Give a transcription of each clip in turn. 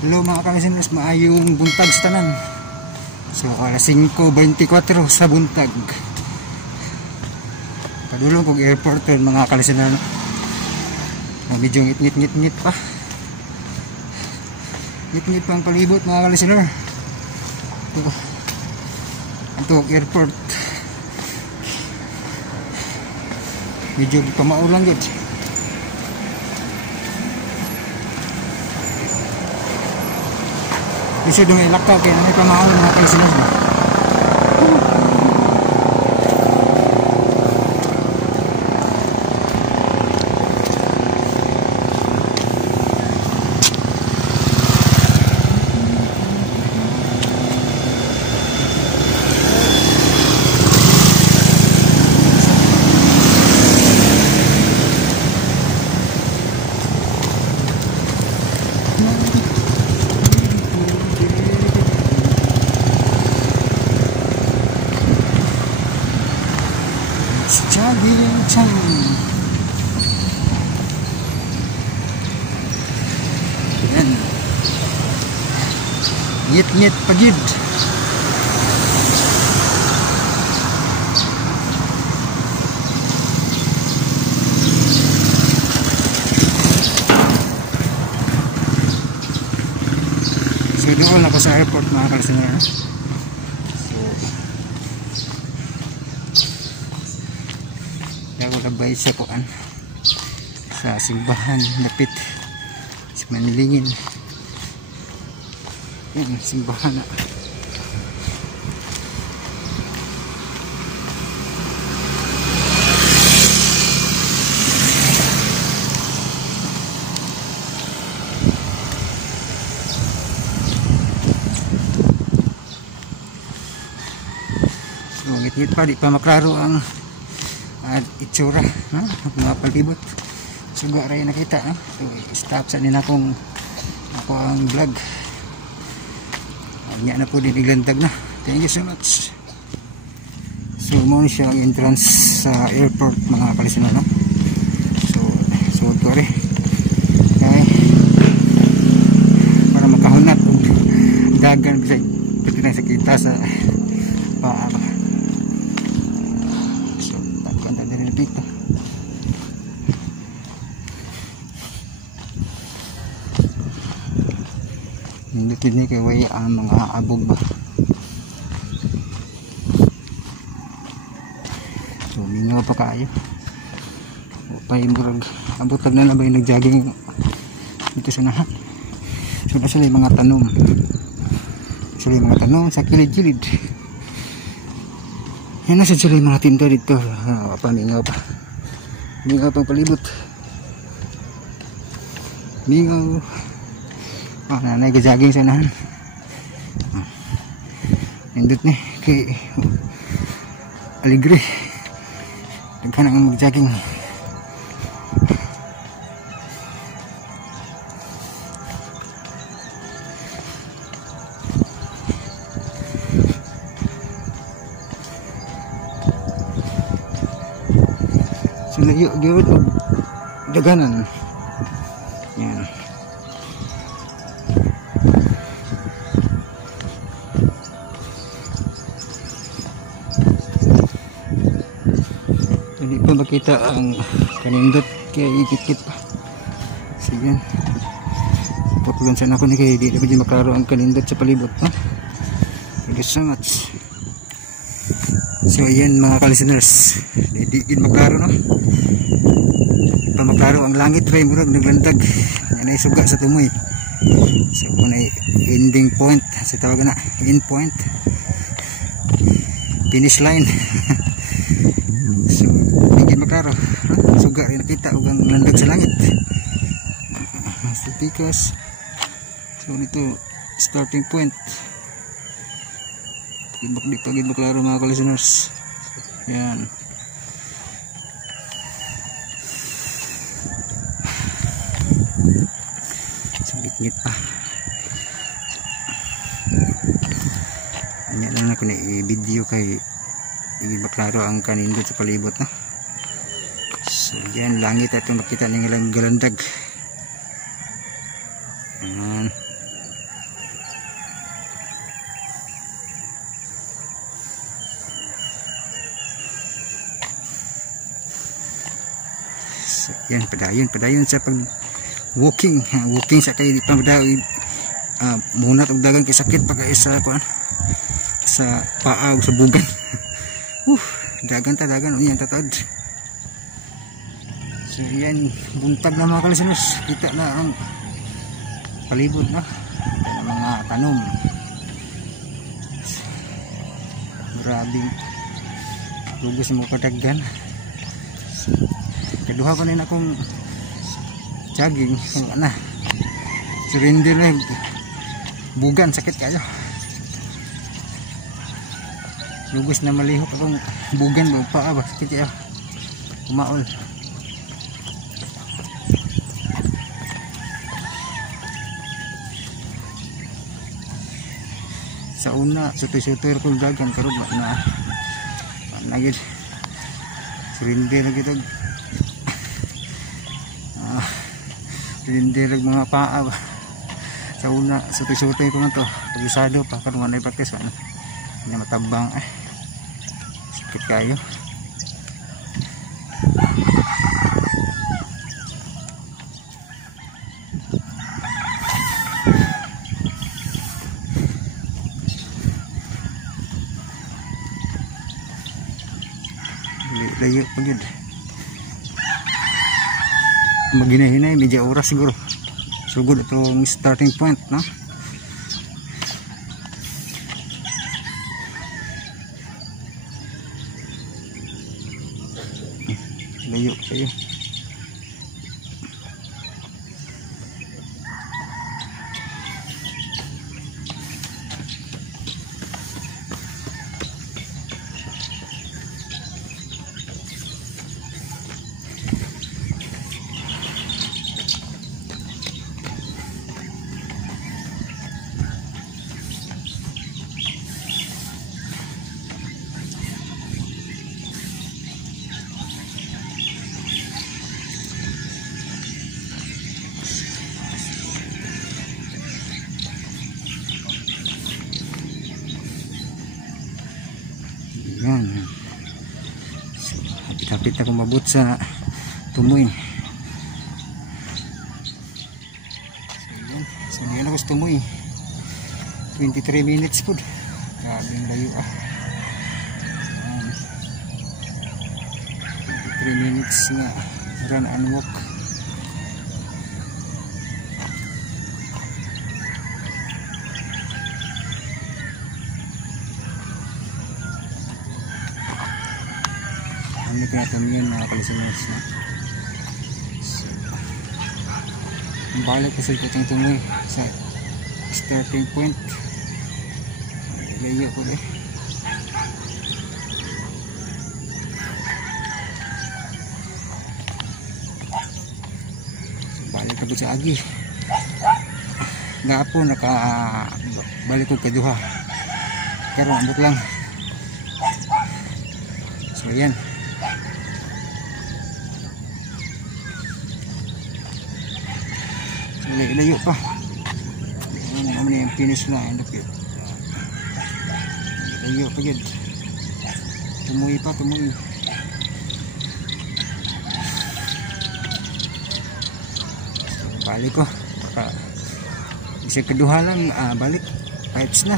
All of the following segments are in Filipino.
Hello mga kalisteners, maayong buntag sa tanan. So alas 5:24 sa buntag. Padulong kog airport mga kalisteners. Medyo ngit pa. Ngit pang palibot mga kalisteners. Ito airport. Medyo pamaulan gud. Bisa dong ilakaw kaya may pamahal mga kalisteners ba? Jogging time. Yan. Ngit pagid. So doon ako sa airport mga kalisteners. Labay sa kuan sa simbahan lapit sa Manilingin. Yan simbahan na. So ngit pa, di pa maklaro ang itsura mga palibot. Suga rin nakita so stop sa nila kung ako ang vlog niya na po din iglandag na. Thank you so much. So mo siya ang entrance sa airport mga kalisteners so ito rin okay. Para makahunat dagan kasi pati na sa kita sa paa. Dito. Hindi kini kay way ang mga abog ba. So mingaw pa kayo. Upay murag abutag na ba yung nag-jogging dito sa nahan. So nasa mga tanom. So mga tanom sa kilid-kilid. Yan na sa mga tinda dito. Mingaw pang palibot. Mingaw. Nanay ka-jogging sa nahan. Nindot ni kay Aligre. Daghan ang mag-jogging. Layo gyud og daganan. Yan. Hindi pa makita ang kanindot kaya ikit-kit pa. Sige. Putulon sana ako ni kaya di na maklaro ang kanindot sa palibot. Thank you so much. So ayan mga kalisteners, di maklaro maklaro ang langit ray murag naglandag. Yan ay suga sa tumoy. So kung ay ending point sa tawag na end point, finish line. So di maklaro suga rin nakita ug ang landag sa langit. So because so nito starting point di pagid maklaro mga kalisteners. Yan. Ngit pa. Anya lang ako na i-video kay i-maklaro ang kanindot sa palibot na. So yan langit at makita ng ilang galandag. Ayan. Yan, padayon sa pag walking sa kay di pa madaw muna og dagang kay sakit pa kay sa kuan sa paa ug sa bugan. Dagan unya tatad. So yan, buntag na mga kalisinos, kita na ang palibot na mga tanom. Grabing lugos mo kadaghan. Kaduha ko na akong jogging na surrender na bugan, sakit kayo. Lugos na malihok akong bugan pa ba sakit kayo umaol. Sa una sutoy-sutoy ko dagan karon na nagid surrender na gid surrender mga paa ba. Sa una sutoy-sutoy ko man to pagisado pa karon na practice ano na matabang sakit kayo. Layo pa yun. Maghinay-hinay, medyo oras siguro. Sugod itong starting point, no? Layo pa yun. Yan. So, hapit-hapit ako mabot sa tumoy. So yan ako sa tumoy. 23 minutes po. Grabe yung layo 23 minutes na run and walk. Ano tinatam yun mga kalisinos na. So, balik kasi itong tumoy sa starting point. Layo ko deh. So, balik ko sa agi. Gapo balik ko kaduha. Pero ambot lang. So yan. Layo pa. Ano yung finish na end up yun. Layo pa yun. Tumuwi pa, tumuwi. Balik ko. Baka isa keduha lang balik. Pipes na.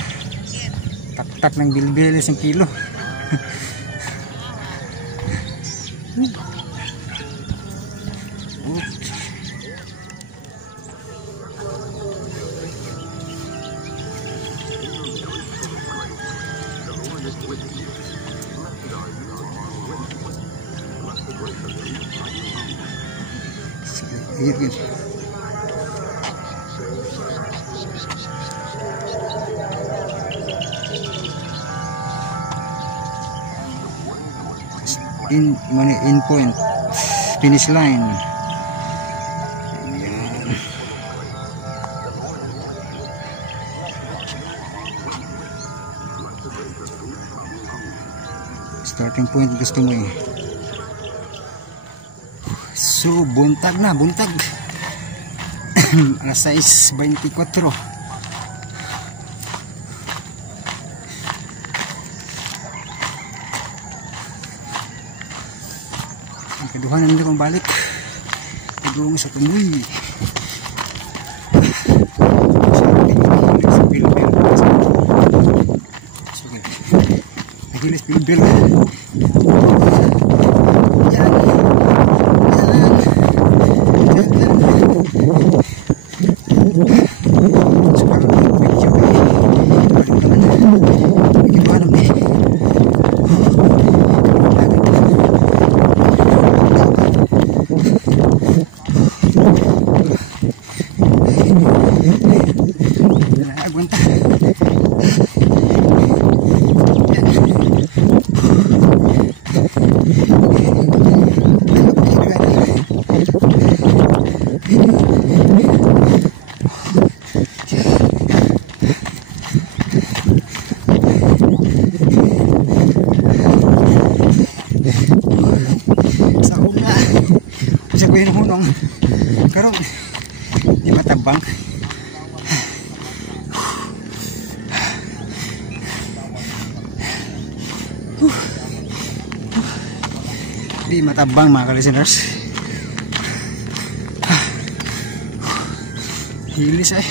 Tak-tak ng bilbil isang kilo. Good. In point finish line. Ayan. Starting point gusto mo eh. So buntag na, buntag. Alas 6:24. Ang kaduhan na nito kong balik. Gulong sa tumoy. Nagilis bil-bil. Yan. Aguanta. Sa una, bisa ko hinunong karon di matabang. Di matabang mga ka-listeners. Hilis ay.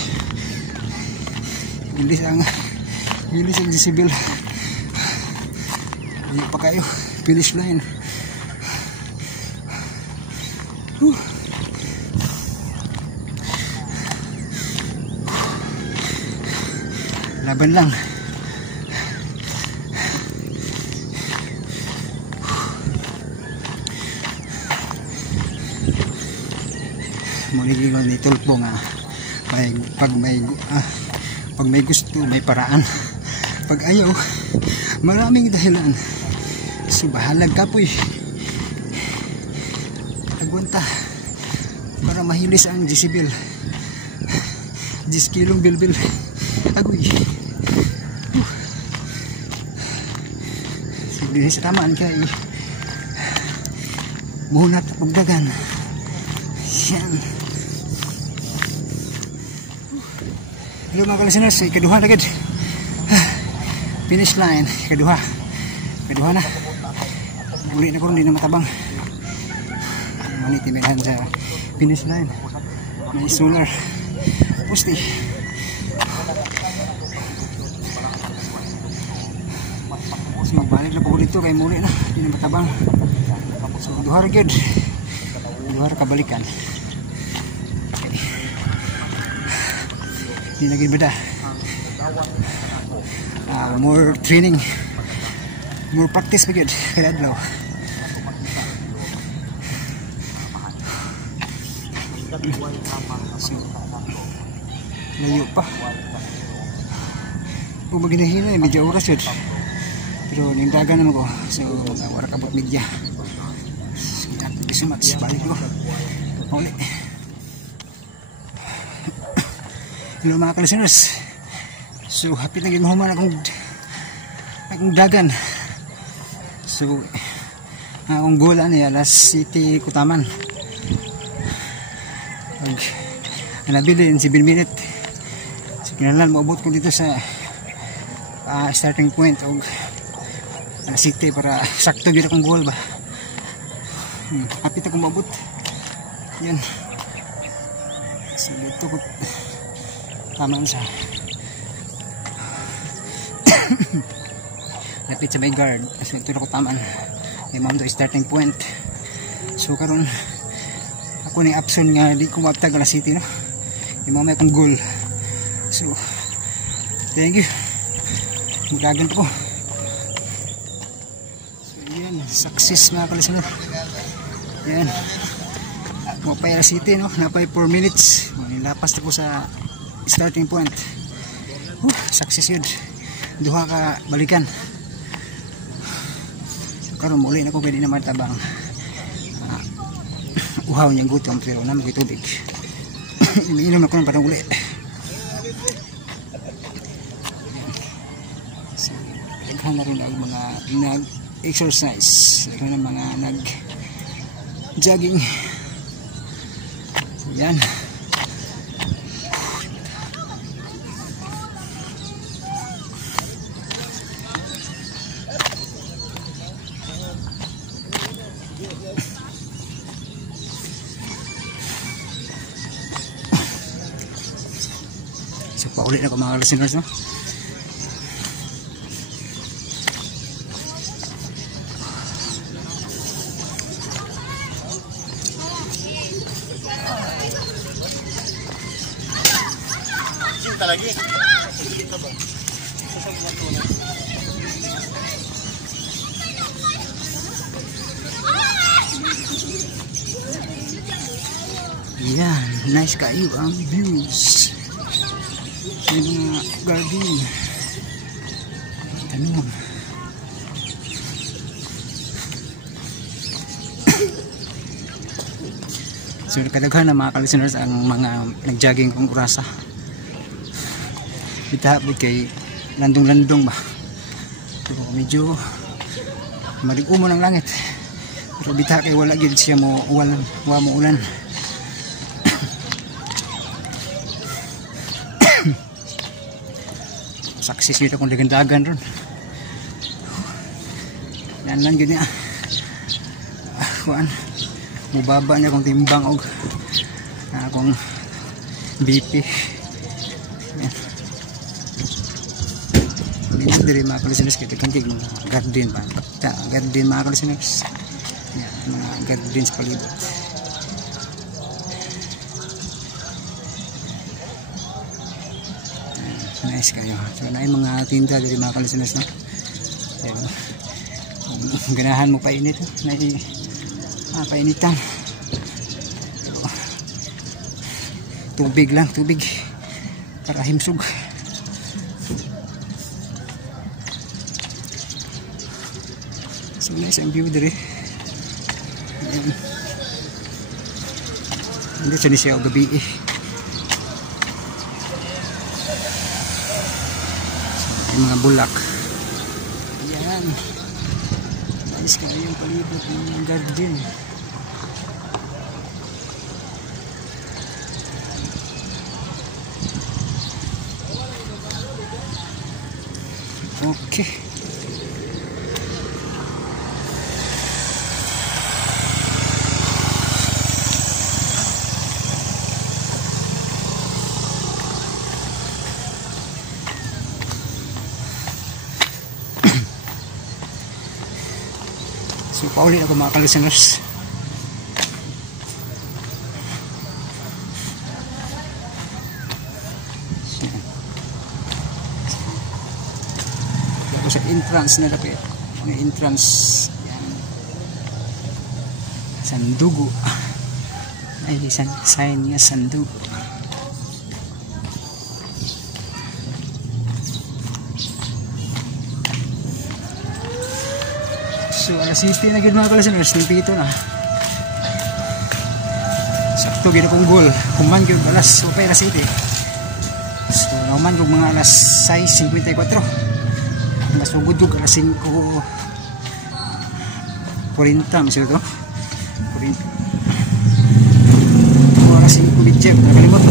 Hilis ang Jezebel. Ayaw pa kayo. Finish line. Laban lang. Muligigon ni tulpo nga pag may gusto may paraan, pag ayaw maraming dahilan. So bahalag kapoy, agwanta para mahilis ang Jezebel. 10 kilong bilbil agoy. Sige sa tamaan kay muhunat pagdagan yan. Hello mga ka-listeners, ikaduha na agad. Finish line, ikaduha na. Uli na ko, hindi na matabang. Manitimihan sa finish line. May solar poste. So magbalik na po dito kay muli na, hindi na matabang. So duha agad, duha kabalikan. Hindi lagi beda. More training, more practice agad kaya adlaw. So, layo pa. Kung maginahina medyo oras yun. Pero nindagan naman ko. So wala kabot media. So thank you so much. Balik ko uli. Hello mga ka-listeners. So happy na ginahuman akong dagan. So akong goal niya alas City Kutaman. Nabili in 7 minutes. So kinalan maabot ko dito sa starting point og alas City para sakto gid akong goal ba. Happy ta kung maabot. Yan. So dito ko tamaan sa lapit sa may guard. So ito na ko tamaan. May ma'am to starting point. So karon ako ni option nga di ko mabtag alas City no. May mamay akong goal. So thank you. Magdagan po ko. So yan, success mga ka-listener. Yan. Mapay alas City no. Napay 4 minutes. Nilapas na po sa starting point. Success yun. Duha ka balikan. Karon muli na ko pwede na matabang. Uhaw niyang gutom pero naman ko'y tubig. Iniinom ako ng parang uli. So, naghan na rin ang mga nag-exercise. Naghan na mga nag-jogging. Yan. So paulit na ko mga listeners, no? Lagi. Yan, nice kayo ang views sa mga garden. Tanong. So kadaghan na mga ka-listeners ang mga nag-jogging kong orasa. Bitahapod kay landong-landong ba, pero medyo malig-umo ng langit, pero bitah kay wala gid siya mo ulan. Saksis yun akong dagan-dagan ron. Yan lang gid niya. Kuan mubaba niya akong timbang og akong BP. Yan. Yan diri mga ka-listeners, kaya kantig mga garden ba, garden mga ka-listeners. Yan, mga garden sa palibot. Nice kayo. So na yung mga tinda diri mga ka-listeners, no? Yan. Kung ganahan mo painit, painitan. So, tubig lang, tubig para himsog. So nice ang view diri. Hindi siya siya gabi eh. So, yung mga bulak. Ayan. Nice kayo yung palibot ng garden. Okay. So paulit ako mga ka-listeners. Ako sa entrance na dapat. Ang entrance yan. Sandugo. Ay sign niya Sandugo. So alas 7 na gid mga ka-listeners, nimpito na. Sakto gid akong goal. Kuman gyud alas 7. So naman kog mga alas 6:54. Nasugod og alas 5:40 misal to. 40. Alas 5:00 nakalimot.